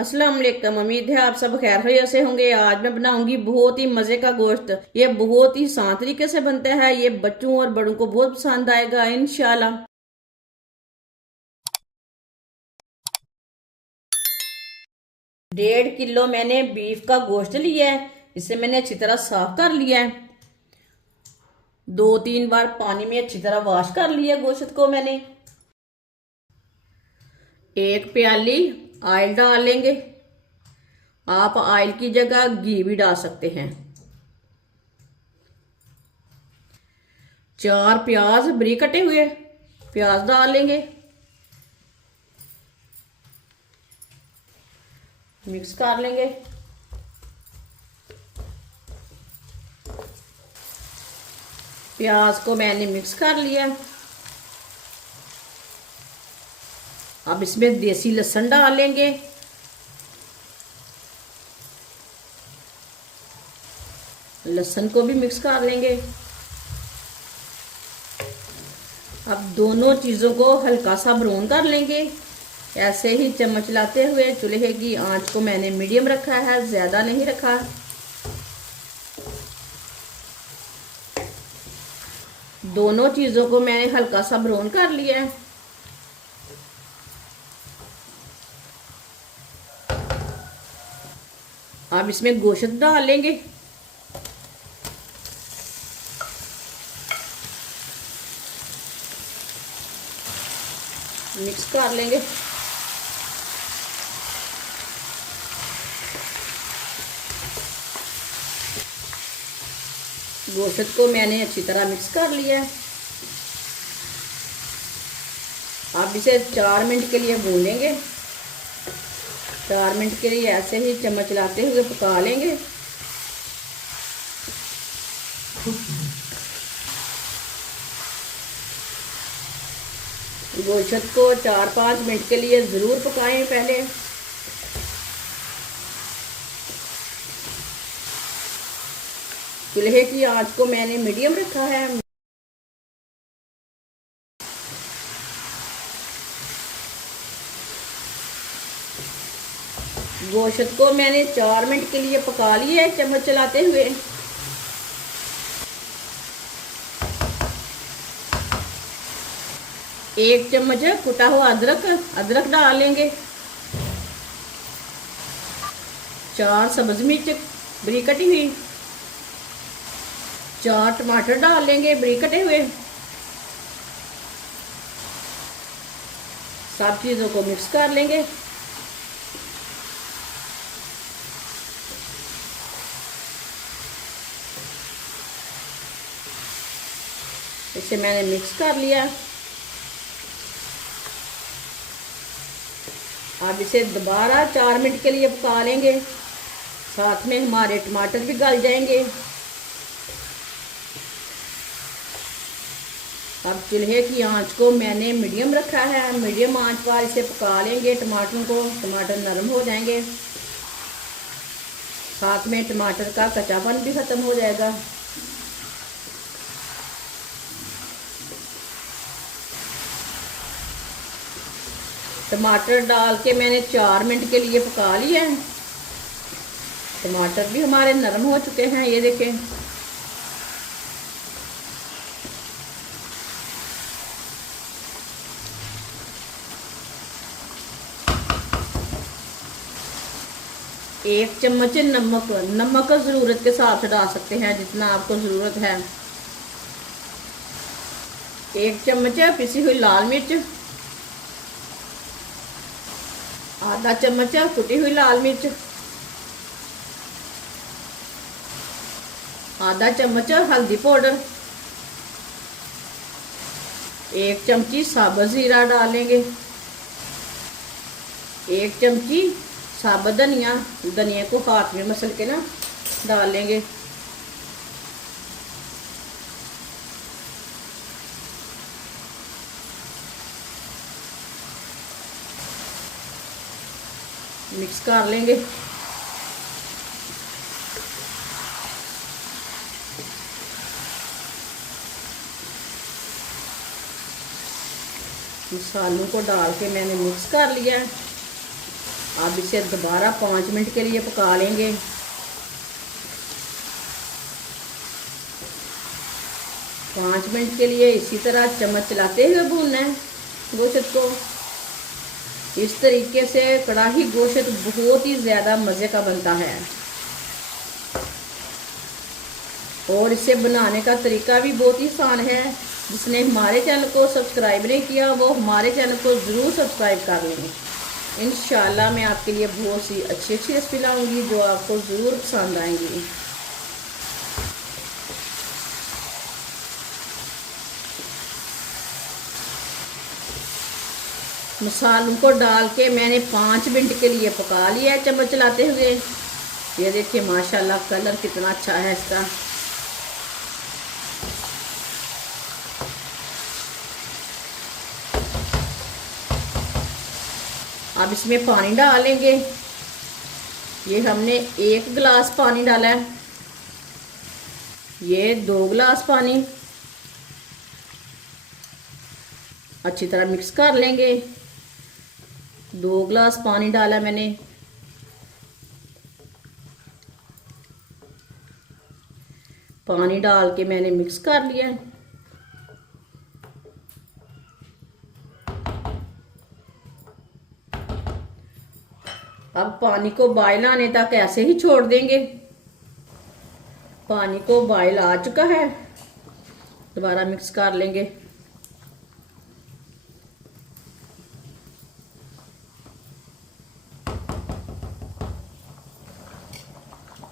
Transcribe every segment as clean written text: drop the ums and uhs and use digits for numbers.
अस्सलाम वालेकुम। उम्मीद है आप सब खैर खैरियत से होंगे। आज मैं बनाऊंगी बहुत ही मजे का गोश्त। ये बहुत ही आसान तरीके से बनता है। ये बच्चों और बड़ों को बहुत पसंद आएगा इंशाल्लाह। 1.5 किलो मैंने बीफ का गोश्त लिया है। इसे मैंने अच्छी तरह साफ कर लिया है। 2-3 बार पानी में अच्छी तरह वॉश कर लिया गोश्त को मैंने। 1 प्याली ऑयल डाल लेंगे। आप ऑयल की जगह घी भी डाल सकते हैं। 4 प्याज बारीक कटे हुए प्याज डाल लेंगे। मिक्स कर लेंगे। प्याज को मैंने मिक्स कर लिया। अब इसमें देसी लहसुन डाल लेंगे। लहसुन को भी मिक्स कर लेंगे। अब दोनों चीज़ों को हल्का सा ब्राउन कर लेंगे। ऐसे ही चम्मच लाते हुए चूल्हे की आंच को मैंने मीडियम रखा है, ज़्यादा नहीं रखा। दोनों चीज़ों को मैंने हल्का सा ब्राउन कर लिया है। अब इसमें गोश्त डाल लेंगे। मिक्स कर लेंगे। गोश्त को मैंने अच्छी तरह मिक्स कर लिया है। अब इसे 4 मिनट के लिए भून लेंगे। 4 मिनट के लिए ऐसे ही चम्मच लाते हुए पका लेंगे। गोश्त को 4-5 मिनट के लिए ज़रूर पकाएं पहले। चूल्हे की आंच को मैंने मीडियम रखा है। गोश्त को मैंने 4 मिनट के लिए पका लिया है चम्मच चलाते हुए। एक चम्मच कुटा हुआ अदरक डाल लेंगे। 4 सब्ज मिर्च बारीक कटी हुई। 4 टमाटर डाल लेंगे बारीक कटे हुए। सब चीज़ों को मिक्स कर लेंगे। इसे मैंने मिक्स कर लिया। अब इसे दोबारा 4 मिनट के लिए पका लेंगे। साथ में हमारे टमाटर भी गल जाएंगे। अब चूल्हे की आंच को मैंने मीडियम रखा है। मीडियम आंच पर इसे पका लेंगे टमाटरों को। टमाटर नरम हो जाएंगे। साथ में टमाटर का कच्चापन भी खत्म हो जाएगा। टमाटर डाल के मैंने 4 मिनट के लिए पका लिया है। टमाटर भी हमारे नरम हो चुके हैं, ये देखें। एक चम्मच नमक ज़रूरत के हिसाब से डाल सकते हैं, जितना आपको ज़रूरत है। 1 चम्मच पिसी हुई लाल मिर्च। आधा चम्मच कुटी हुई लाल मिर्च। आधा चम्मच हल्दी पाउडर। 1 चमची साबुत ज़ीरा डालेंगे। 1 चमची साबुत धनिया को हाथ में मसल के ना डाल लेंगे। मिक्स कर लेंगे। मसालों को डाल के मैंने मिक्स कर लिया है। अब इसे दोबारा 5 मिनट के लिए पका लेंगे। 5 मिनट के लिए इसी तरह चम्मच चलाते हुए भूनना है गोश्त को। इस तरीके से कढ़ाई गोश्त बहुत ही ज़्यादा मज़े का बनता है और इसे बनाने का तरीका भी बहुत ही आसान है। जिसने हमारे चैनल को सब्सक्राइब नहीं किया वो हमारे चैनल को ज़रूर सब्सक्राइब कर लेंगे। इंशाल्लाह मैं आपके लिए बहुत सी अच्छी रेसिपी लाऊंगी जो आपको ज़रूर पसंद आएंगी। मसालों को डाल के मैंने 5 मिनट के लिए पका लिया है चम्मच चलाते हुए। ये देखिए माशाल्लाह कलर कितना अच्छा है इसका। अब इसमें पानी डालेंगे। ये हमने 1 गिलास पानी डाला है, ये 2 गिलास पानी। अच्छी तरह मिक्स कर लेंगे। 2 गिलास पानी डाला मैंने। पानी डाल के मैंने मिक्स कर लिया। अब पानी को बॉयल आने तक ऐसे ही छोड़ देंगे। पानी को बॉयल आ चुका है, दोबारा मिक्स कर लेंगे।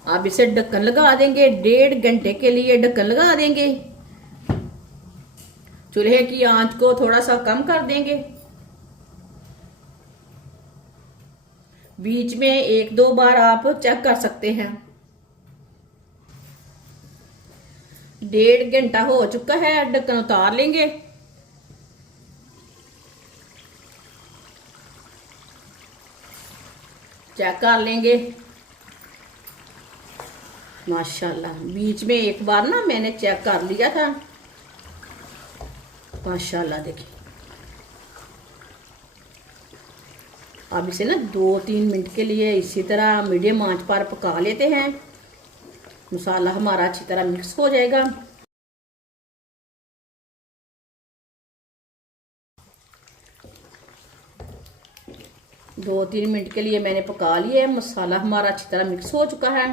अब इसे ढक्कन लगा देंगे। 1.5 घंटे के लिए ढक्कन लगा देंगे। चूल्हे की आंच को थोड़ा सा कम कर देंगे। बीच में 1-2 बार आप चेक कर सकते हैं। 1.5 घंटा हो चुका है, ढक्कन उतार लेंगे। चेक कर लेंगे। माशाल्लाह बीच में एक बार ना मैंने चेक कर लिया था। माशाल्लाह देखिए। अब इसे ना 2-3 मिनट के लिए इसी तरह मीडियम आंच पर पका लेते हैं। मसाला हमारा अच्छी तरह मिक्स हो जाएगा। दो 3 मिनट के लिए मैंने पका लिया है। मसाला हमारा अच्छी तरह मिक्स हो चुका है।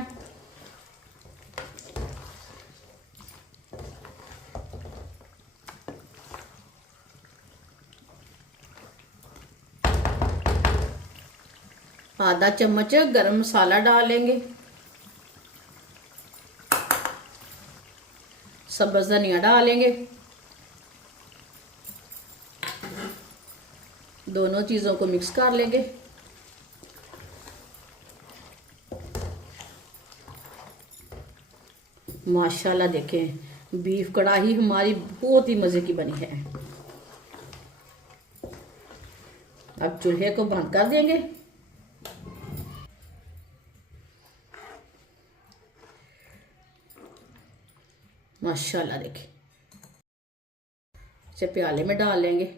आधा चम्मच गरम मसाला डाल लेंगे। सब्ज़ धनिया डालेंगे। दोनों चीज़ों को मिक्स कर लेंगे। माशाल्लाह देखें बीफ कढ़ाई हमारी बहुत ही मज़े की बनी है। अब चूल्हे को बंद कर देंगे। माशाल्लाह देखिए इसे प्याले में डाल लेंगे।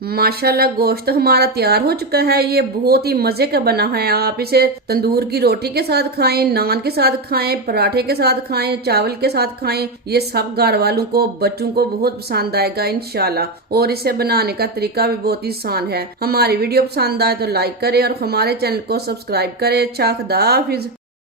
माशाल्लाह गोश्त हमारा तैयार हो चुका है। ये बहुत ही मजे का बना है। आप इसे तंदूर की रोटी के साथ खाएं, नान के साथ खाएं, पराठे के साथ खाएं, चावल के साथ खाएं। ये सब घर वालों को बच्चों को बहुत पसंद आएगा इंशाल्लाह। और इसे बनाने का तरीका भी बहुत ही आसान है। हमारी वीडियो पसंद आए तो लाइक करें और हमारे चैनल को सब्सक्राइब करें। अच्छा खुदा हाफिज।